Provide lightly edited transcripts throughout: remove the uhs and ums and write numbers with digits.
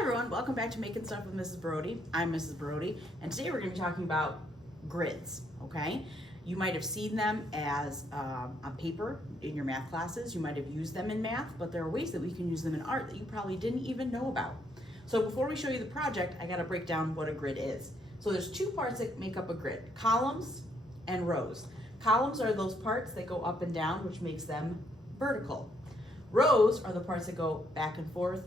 Hi everyone, welcome back to Making Stuff with Mrs. Baroody. I'm Mrs. Baroody, and today we're going to be talking about grids, okay? You might have seen them as on paper in your math classes. You might have used them in math, but there are ways that we can use them in art that you probably didn't even know about. So before we show you the project, I got to break down what a grid is. So there's two parts that make up a grid, columns and rows. Columns are those parts that go up and down, which makes them vertical. Rows are the parts that go back and forth,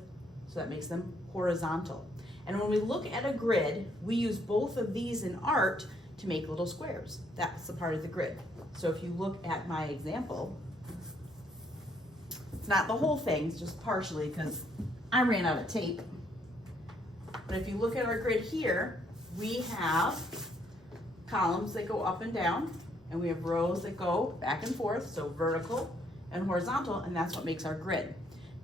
so that makes them horizontal. And when we look at a grid, we use both of these in art to make little squares. That's the part of the grid. So if you look at my example, it's not the whole thing, it's just partially because I ran out of tape. But if you look at our grid here, we have columns that go up and down, and we have rows that go back and forth, so vertical and horizontal, and that's what makes our grid.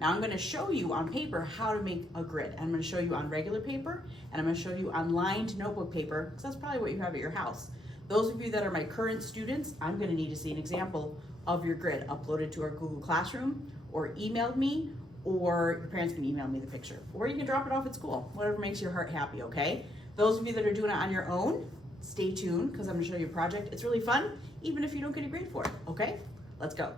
Now I'm going to show you on paper how to make a grid. I'm going to show you on regular paper, and I'm going to show you on lined notebook paper, because that's probably what you have at your house. Those of you that are my current students, I'm going to need to see an example of your grid uploaded to our Google Classroom, or emailed me, or your parents can email me the picture, or you can drop it off at school, whatever makes your heart happy, okay? Those of you that are doing it on your own, stay tuned, because I'm going to show you a project. It's really fun, even if you don't get a grade for it, okay? Let's go.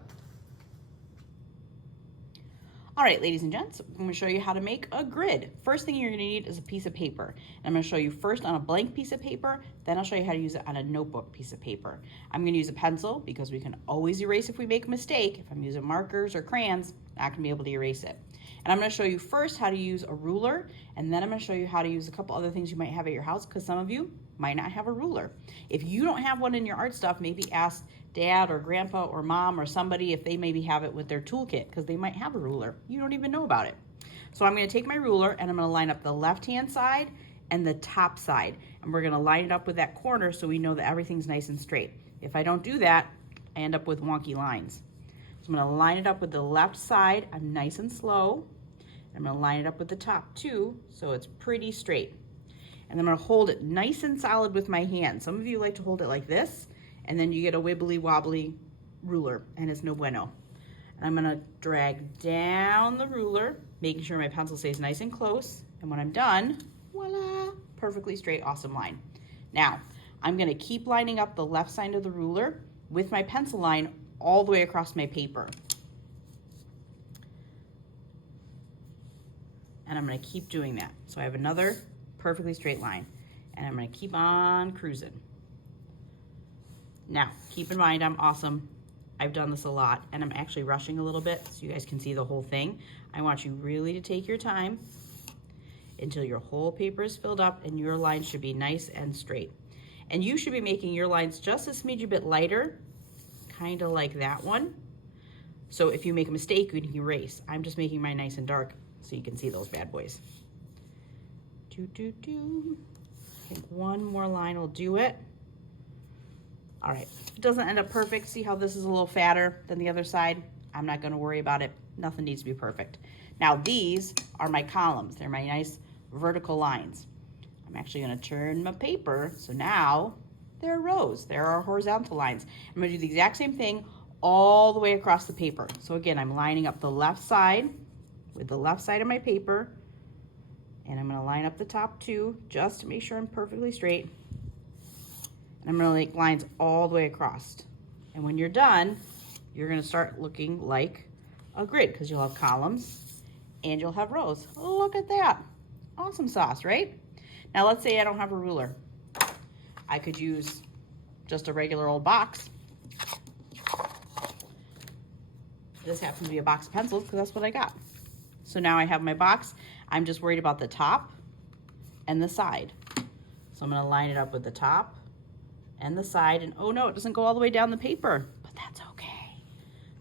All right, ladies and gents, I'm going to show you how to make a grid. First thing you're going to need is a piece of paper. And I'm going to show you first on a blank piece of paper, then I'll show you how to use it on a notebook piece of paper. I'm going to use a pencil because we can always erase if we make a mistake. If I'm using markers or crayons, I'm not going to be able to erase it. And I'm going to show you first how to use a ruler, and then I'm going to show you how to use a couple other things you might have at your house, because some of you might not have a ruler. If you don't have one in your art stuff, maybe ask dad or grandpa or mom or somebody if they maybe have it with their toolkit, because they might have a ruler. You don't even know about it. So I'm going to take my ruler and I'm going to line up the left-hand side and the top side. And we're going to line it up with that corner so we know that everything's nice and straight. If I don't do that, I end up with wonky lines. So I'm going to line it up with the left side. I'm nice and slow. I'm going to line it up with the top too, so it's pretty straight. And I'm going to hold it nice and solid with my hand. Some of you like to hold it like this, and then you get a wibbly wobbly ruler, and it's no bueno. And I'm going to drag down the ruler, making sure my pencil stays nice and close. And when I'm done, voila, perfectly straight, awesome line. Now, I'm going to keep lining up the left side of the ruler with my pencil line all the way across my paper. And I'm going to keep doing that. So I have another perfectly straight line, and I'm going to keep on cruising. Now, keep in mind, I'm awesome. I've done this a lot, and I'm actually rushing a little bit so you guys can see the whole thing. I want you really to take your time until your whole paper is filled up and your lines should be nice and straight. And you should be making your lines just a smidge bit lighter, kind of like that one. So if you make a mistake, you can erase. I'm just making mine nice and dark so you can see those bad boys. I think one more line will do it. All right, if it doesn't end up perfect, see how this is a little fatter than the other side? I'm not gonna worry about it. Nothing needs to be perfect. Now these are my columns. They're my nice vertical lines. I'm actually gonna turn my paper, so now they're rows. There are horizontal lines. I'm gonna do the exact same thing all the way across the paper. So again, I'm lining up the left side with the left side of my paper, and I'm gonna line up the top too, just to make sure I'm perfectly straight. And I'm gonna make lines all the way across. And when you're done, you're gonna start looking like a grid, because you'll have columns and you'll have rows. Look at that. Awesome sauce, right? Now let's say I don't have a ruler. I could use just a regular old box. This happens to be a box of pencils because that's what I got. So now I have my box. I'm just worried about the top and the side. So I'm gonna line it up with the top and the side, and oh no, it doesn't go all the way down the paper, but that's okay.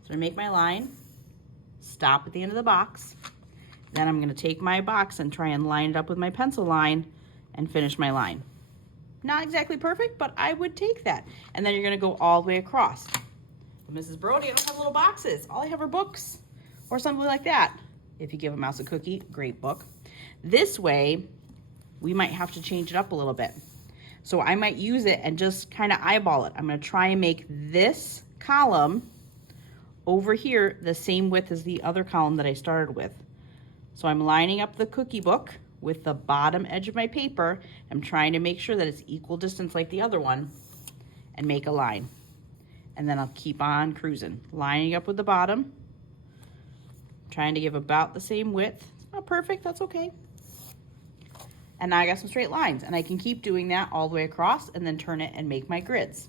So I make my line, stop at the end of the box, then I'm gonna take my box and try and line it up with my pencil line and finish my line. Not exactly perfect, but I would take that. And then you're gonna go all the way across. But Mrs. Baroody, I don't have little boxes. All I have are books or something like that. If you give a mouse a cookie, great book. This way, we might have to change it up a little bit. So I might use it and just kind of eyeball it. I'm gonna try and make this column over here the same width as the other column that I started with. So I'm lining up the cookie book with the bottom edge of my paper. I'm trying to make sure that it's equal distance like the other one, and make a line. And then I'll keep on cruising, lining up with the bottom, trying to give about the same width. It's not perfect, that's okay. And now I got some straight lines, and I can keep doing that all the way across and then turn it and make my grids.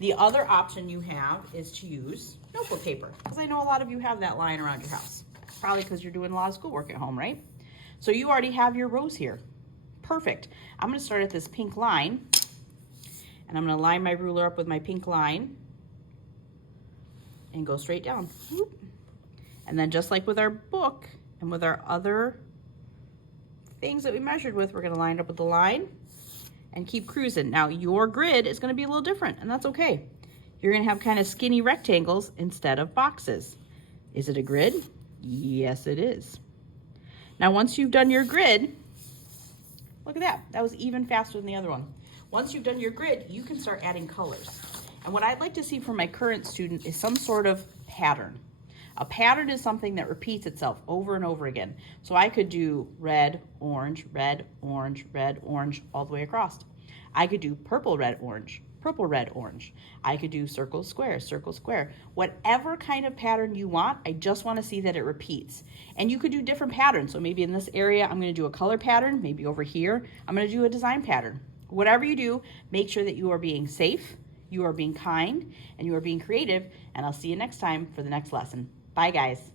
The other option you have is to use notebook paper, because I know a lot of you have that lying around your house. Probably because you're doing a lot of schoolwork at home, right? So you already have your rows here. Perfect. I'm gonna start at this pink line, and I'm gonna line my ruler up with my pink line and go straight down. Whoop. And then just like with our book and with our other things that we measured with, we're gonna line it up with the line and keep cruising. Now your grid is gonna be a little different, and that's okay. You're gonna have kind of skinny rectangles instead of boxes. Is it a grid? Yes, it is. Now once you've done your grid, look at that, that was even faster than the other one. Once you've done your grid, you can start adding colors. And what I'd like to see from my current student is some sort of pattern. A pattern is something that repeats itself over and over again. So I could do red, orange, red, orange, red, orange, all the way across. I could do purple, red, orange, purple, red, orange. I could do circle, square, circle, square. Whatever kind of pattern you want, I just want to see that it repeats. And you could do different patterns. So maybe in this area, I'm going to do a color pattern. Maybe over here, I'm going to do a design pattern. Whatever you do, make sure that you are being safe, you are being kind, and you are being creative. And I'll see you next time for the next lesson. Bye, guys.